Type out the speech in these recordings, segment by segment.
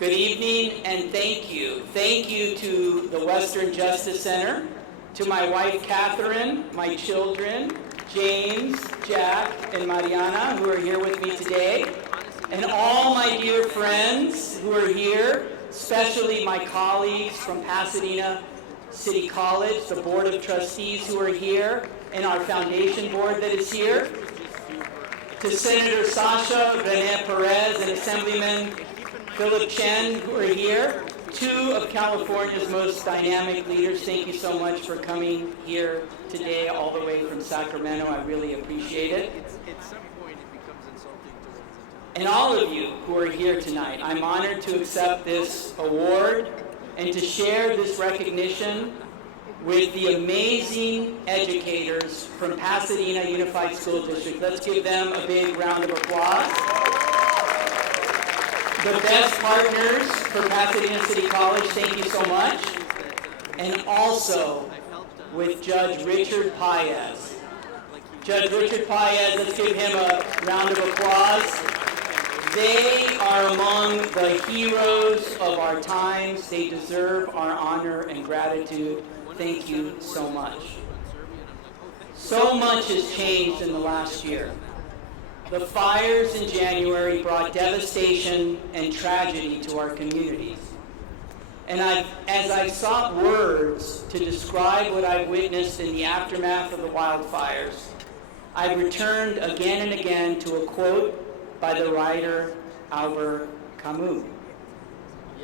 Good evening and thank you. Thank you to the Western Justice Center, to my wife Catherine, my children, James, Jack, and Mariana, who are here with me today, and all my dear friends who are here, especially my colleagues from Pasadena City College, the Board of Trustees who are here, and our foundation board that is here, to Senator Sasha Rene Perez and Assemblyman Philip Chen, who are here, two of California's most dynamic leaders. Thank you so much for coming here today all the way from Sacramento. I really appreciate it. And all of you who are here tonight, I'm honored to accept this award and to share this recognition with the amazing educators from Pasadena Unified School District. Let's give them a big round of applause. The best partners for Pasadena City College, thank you so much. And also with Judge Richard Paez. Judge Richard Paez, let's give him a round of applause. They are among the heroes of our times. They deserve our honor and gratitude. Thank you so much. So much has changed in the last year. The fires in January brought devastation and tragedy to our communities. And as I've sought words to describe what I've witnessed in the aftermath of the wildfires, I've returned again and again to a quote by the writer Albert Camus.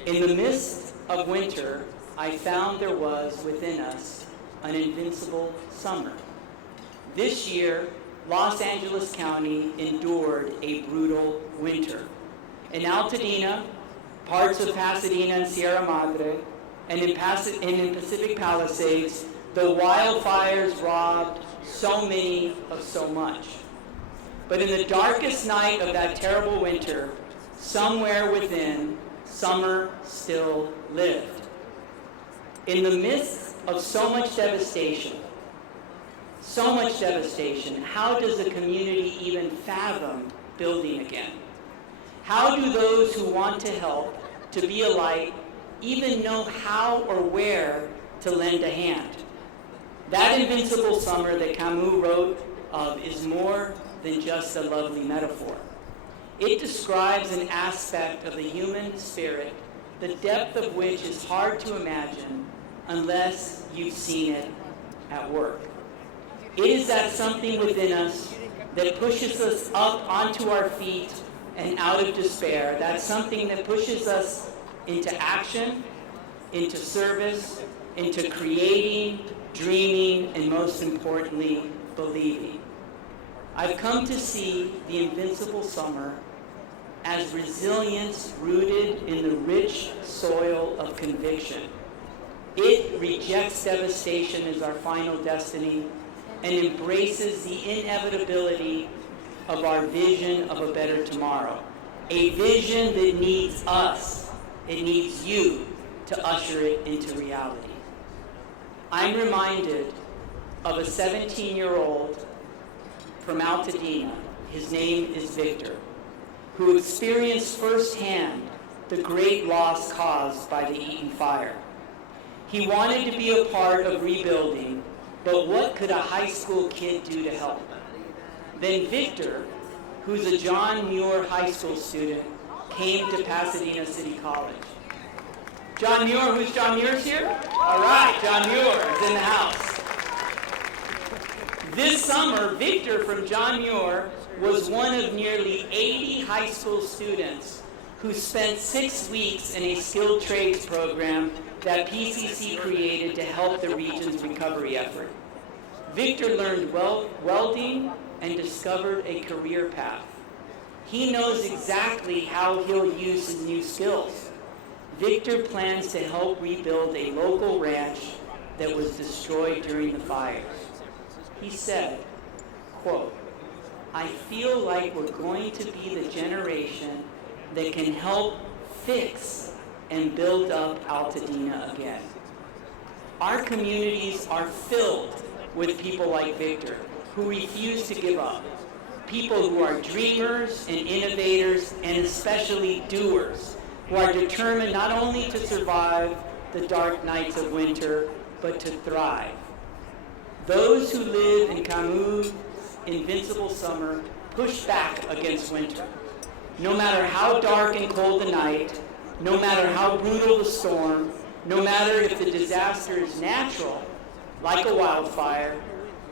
In the midst of winter, I found there was within us an invincible summer. This year, Los Angeles County endured a brutal winter. In Altadena, parts of Pasadena and Sierra Madre, and in Pacific Palisades, the wildfires robbed so many of so much. But in the darkest night of that terrible winter, somewhere within, summer still lived. In the midst of so much devastation, how does a community even fathom building again? How do those who want to help, to be a light, even know how or where to lend a hand? That invincible summer that Camus wrote of is more than just a lovely metaphor. It describes an aspect of the human spirit, the depth of which is hard to imagine unless you've seen it at work. It is that something within us that pushes us up onto our feet and out of despair. That's something that pushes us into action, into service, into creating, dreaming, and most importantly, believing. I've come to see the invincible summer as resilience rooted in the rich soil of conviction. It rejects devastation as our final destiny and embraces the inevitability of our vision of a better tomorrow. A vision that needs us, it needs you to usher it into reality. I'm reminded of a 17-year-old from Altadena, his name is Victor, who experienced firsthand the great loss caused by the Eaton fire. He wanted to be a part of rebuilding, but what could a high school kid do to help? Then Victor, who's a John Muir High School student, came to Pasadena City College. John Muir, who's John Muir's here? All right, John Muir is in the house. This summer, Victor from John Muir was one of nearly 80 high school students who spent 6 weeks in a skilled trades program that PCC created to help the region's recovery effort. Victor learned welding and discovered a career path. He knows exactly how he'll use his new skills. Victor plans to help rebuild a local ranch that was destroyed during the fires. He said, quote, "I feel like we're going to be the generation that can help fix and build up Altadena again." Our communities are filled with people like Victor who refuse to give up. People who are dreamers and innovators and especially doers. who are determined not only to survive the dark nights of winter, but to thrive. Those who live in Camus' invincible summer push back against winter. No matter how dark and cold the night, no matter how brutal the storm, no matter if the disaster is natural, like a wildfire,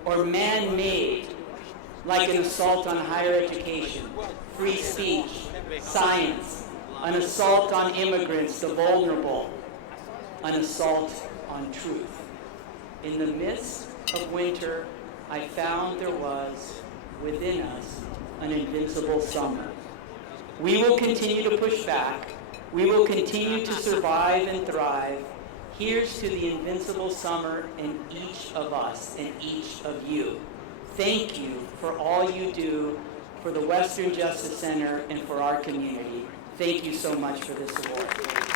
or man-made, like an assault on higher education, free speech, science, an assault on immigrants, the vulnerable, an assault on truth. In the midst of winter, I found there was, within us, an invincible summer. We will continue to push back. We will continue to survive and thrive. Here's to the invincible summer in each of us and each of you. Thank you for all you do for the Western Justice Center and for our community. Thank you so much for this award.